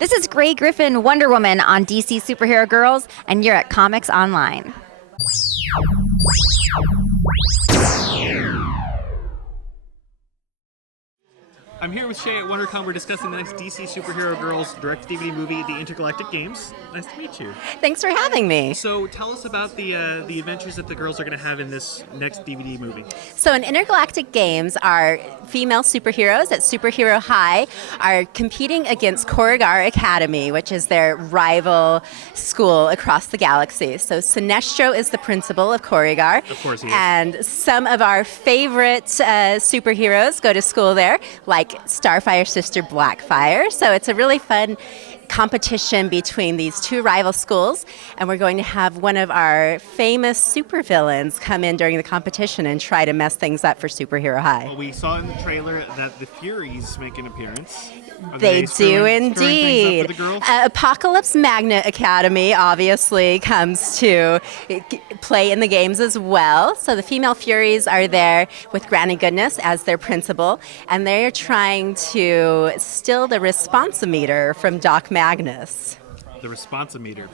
This is Grey Griffin, Wonder Woman on DC Superhero Girls, and you're at Comics Online. I'm here with Shea at WonderCon. We're discussing the next DC Superhero Girls direct-to-DVD movie, The Intergalactic Games. Nice to meet you. Thanks for having me. So tell us about the adventures that the girls are going to have in this next DVD movie. So in Intergalactic Games, our female superheroes at Superhero High are competing against Corrigar Academy, which is their rival school across the galaxy. So Sinestro is the principal of Corrigar. Of course he is. And some of our favorite superheroes go to school there, like Starfire's sister Blackfire. So it's a really fun competition between these two rival schools, and we're going to have one of our famous supervillains come in during the competition and try to mess things up for Superhero High. Well, we saw in the trailer that the Furies make an appearance. They do indeed. For the girls? Apocalypse Magnet Academy obviously comes to play in the games as well. So the female Furies are there with Granny Goodness as their principal, and they're trying to steal the responsometer from Doc Magnus. The responsometer.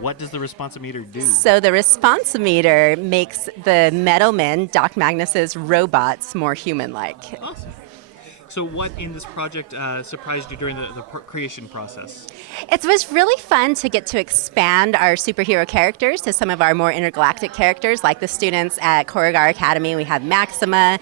What does the responsometer do? So the responsometer makes the metal men, Doc Magnus's robots, more human-like. Awesome. So what in this project surprised you during the creation process? It was really fun to get to expand our superhero characters to some of our more intergalactic characters, like the students at Corrigar Academy. We have Maxima,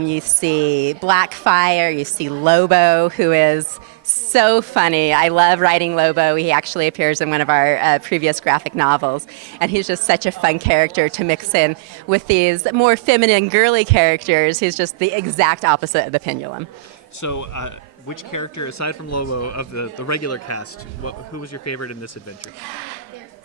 you see Blackfire, you see Lobo, who is so funny. I love writing Lobo. He actually appears in one of our previous graphic novels, and he's just such a fun character to mix in with these more feminine, girly characters. He's just the exact opposite of the pendulum. So, which character, aside from Lobo, of the regular cast, who was your favorite in this adventure?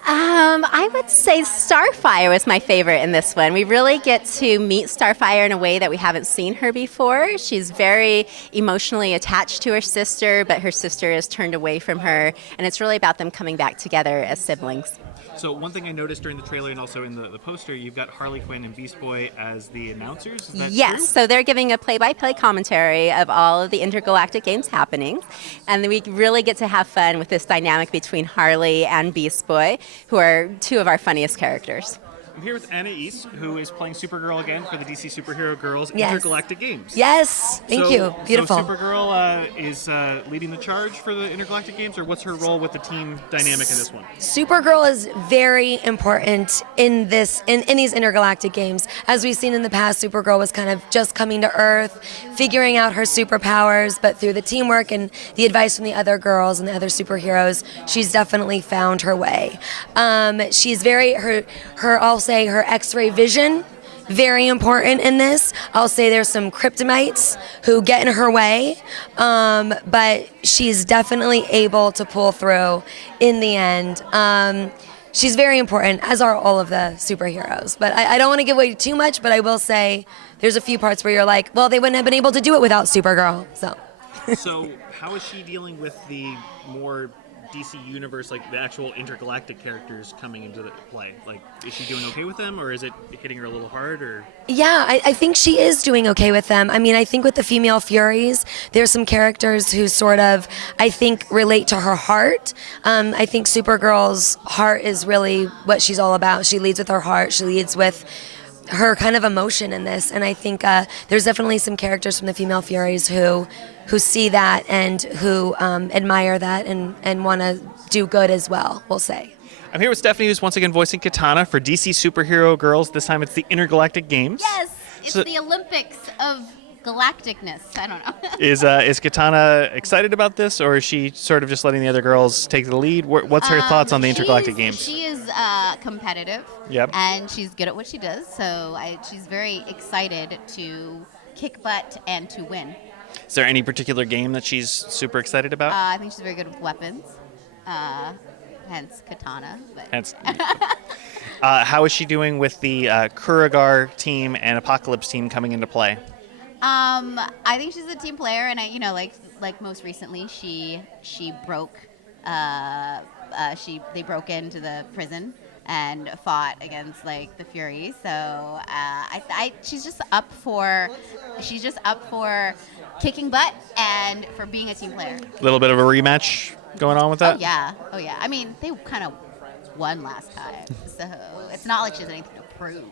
I would say Starfire was my favorite in this one. We really get to meet Starfire in a way that we haven't seen her before. She's very emotionally attached to her sister, but her sister is turned away from her, and it's really about them coming back together as siblings. So one thing I noticed during the trailer and also in the poster, you've got Harley Quinn and Beast Boy as the announcers. Is that yes, true? So they're giving a play-by-play commentary of all of the Intergalactic Games happening, and we really get to have fun with this dynamic between Harley and Beast Boy, who are two of our funniest characters. I'm here with Anais, who is playing Supergirl again for the DC Superhero Girls Yes. Intergalactic Games. Yes, thank you. Beautiful. So Supergirl is leading the charge for the Intergalactic Games, or what's her role with the team dynamic in this one? Supergirl is very important in these intergalactic games. As we've seen in the past, Supergirl was kind of just coming to Earth, figuring out her superpowers, but through the teamwork and the advice from the other girls and the other superheroes, she's definitely found her way. She's very I'll say her X-ray vision, very important in this. I'll say there's some kryptonites who get in her way, but she's definitely able to pull through in the end. She's very important, as are all of the superheroes. But I don't want to give away too much, but I will say there's a few parts where you're like, well, they wouldn't have been able to do it without Supergirl. So how is she dealing with the more DC universe, like the actual intergalactic characters coming into the play? Like, is she doing okay with them, or is it hitting her a little hard? Or Yeah, I think she is doing okay with them. I mean, I think with the female Furies, there's some characters who sort of, I think, relate to her heart. I think Supergirl's heart is really what she's all about. She leads with her heart. She leads with her kind of emotion in this, and I think there's definitely some characters from the female Furies who see that and who admire that and want to do good as well, we'll say. I'm here with Stephanie, who's once again voicing Katana for DC Superhero Girls. This time it's the Intergalactic Games. Yes, it's the Olympics of galacticness. I don't know. Is Katana excited about this, or is she sort of just letting the other girls take the lead? What's her thoughts on the Intergalactic Games? She is competitive. Yep. And she's good at what she does, so she's very excited to kick butt and to win. Is there any particular game that she's super excited about? I think she's very good with weapons, hence Katana. But. Hence, how is she doing with the Corrigar team and Apocalypse team coming into play? I think she's a team player, and like most recently, she broke. They broke into the prison and fought against like the Furies. So she's just up for kicking butt and for being a team player. A little bit of a rematch going on with that? Oh yeah. I mean, they kind of won last time, so it's not like she has anything to prove.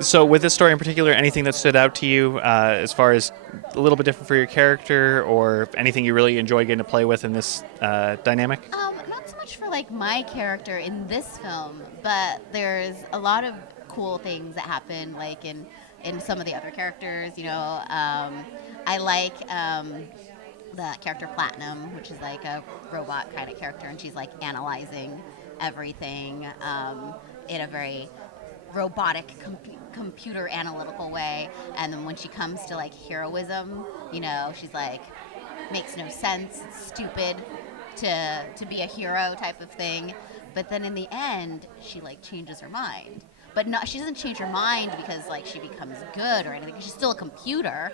So with this story in particular, anything that stood out to you as far as a little bit different for your character, or anything you really enjoy getting to play with in this dynamic? Not so much for like my character in this film, but there's a lot of cool things that happen like in some of the other characters. I like the character Platinum, which is like a robot kind of character, and she's like analyzing everything in a very robotic computer analytical way. And then when she comes to like heroism, she's like, makes no sense, it's stupid to be a hero type of thing. But then in the end, she like changes her mind. But she doesn't change her mind because like she becomes good or anything. She's still a computer,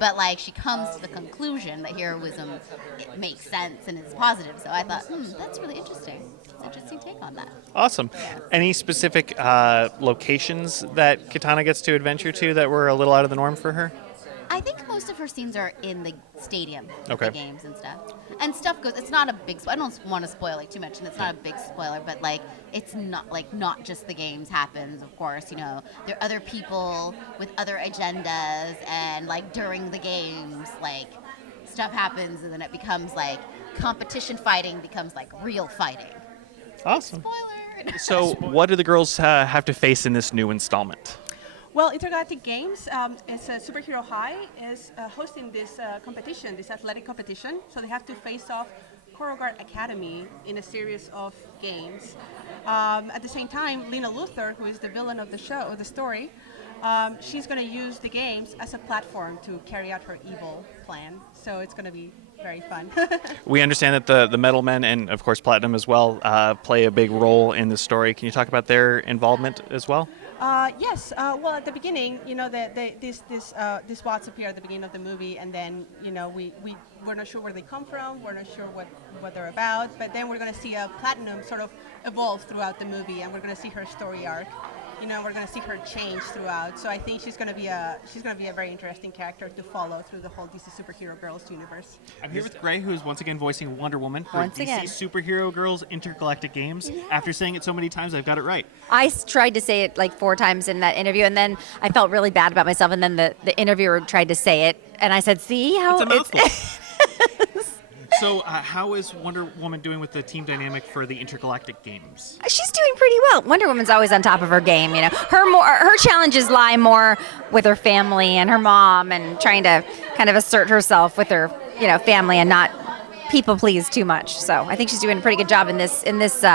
but like she comes to the conclusion that heroism, it makes sense and is positive. So I thought, that's really interesting. It's an interesting take on that. Awesome. Any specific locations that Katana gets to adventure to that were a little out of the norm for her? I think most of her scenes are in the stadium, Okay. the games and stuff. And stuff goes. It's not a big. I don't want to spoil like too much, and it's not a big spoiler. But like, it's not just the games happens. Of course, there are other people with other agendas, and like during the games, like stuff happens, and then it becomes like competition fighting becomes like real fighting. Awesome. Spoiler. So what do the girls have to face in this new installment? Well, Intergalactic Games, it's a Superhero High, is hosting this competition, this athletic competition. So they have to face off Choreograph Academy in a series of games. At the same time, Lena Luthor, who is the villain of the show, the story, she's going to use the games as a platform to carry out her evil plan. So it's going to be very fun. We understand that the Metal Men and, of course, Platinum as well play a big role in the story. Can you talk about their involvement as well? Yes. Well, at the beginning, these bots appear at the beginning of the movie, and then we're not sure where they come from. We're not sure what they're about. But then we're going to see a Platinum sort of evolve throughout the movie, and we're going to see her story arc. We're going to see her change throughout. So I think she's going to be a very interesting character to follow through the whole DC Superhero Girls universe. I'm here with Gray, who is once again voicing Wonder Woman for Once DC again. Superhero Girls Intergalactic Games. After saying it so many times, I've got it right. I tried to say it like 4 times in that interview, and then I felt really bad about myself. And then the interviewer tried to say it, and I said, "See how It's a mouthful." So how is Wonder Woman doing with the team dynamic for the Intergalactic Games? She's doing pretty well. Wonder Woman's always on top of her game. Her challenges lie more with her family and her mom, and trying to kind of assert herself with her family and not people please too much. So I think she's doing a pretty good job in this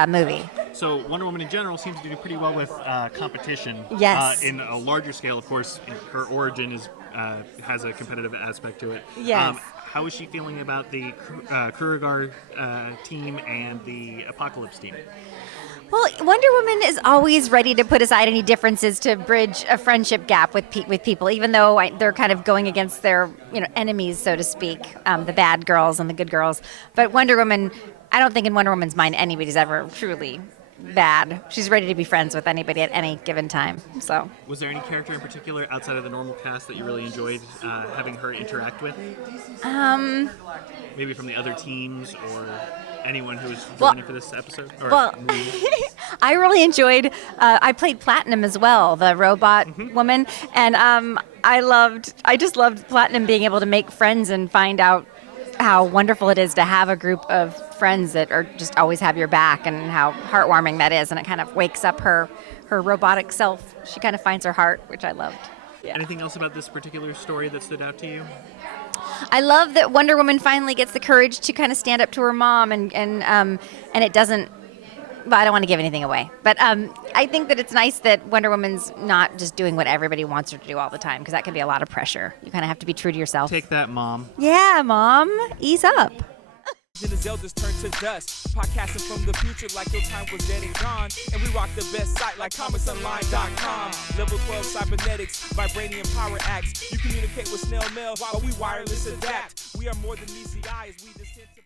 movie. So Wonder Woman in general seems to do pretty well with competition. Yes. In a larger scale, of course, her origin has a competitive aspect to it. Yes. How is she feeling about the Kurigar team and the Apocalypse team? Well, Wonder Woman is always ready to put aside any differences to bridge a friendship gap with people, even though they're kind of going against their enemies, so to speak, the bad girls and the good girls. But Wonder Woman, I don't think in Wonder Woman's mind anybody's ever truly bad. She's ready to be friends with anybody at any given time. So, was there any character in particular outside of the normal cast that you really enjoyed having her interact with? Maybe from the other teams or anyone who was joining for this episode? Or movie? I really enjoyed. I played Platinum as well, the robot woman, and I just loved Platinum being able to make friends and find out how wonderful it is to have a group of friends that are just always have your back, and how heartwarming that is, and it kind of wakes up her robotic self. She kind of finds her heart, which I loved. Yeah. Anything else about this particular story that stood out to you? I love that Wonder Woman finally gets the courage to kind of stand up to her mom, and it doesn't. Well, I don't want to give anything away, but I think that it's nice that Wonder Woman's not just doing what everybody wants her to do all the time, because that can be a lot of pressure. You kind of have to be true to yourself. Take that, Mom. Yeah, Mom, ease up. And the Zeldas turn to dust. Podcasting from the future like your time was dead and gone. And we rock the best site like ComicsOnline.com. Level 12 cybernetics, vibranium power acts. You communicate with snail mail while we wireless adapt. We are more than ECI as we descend to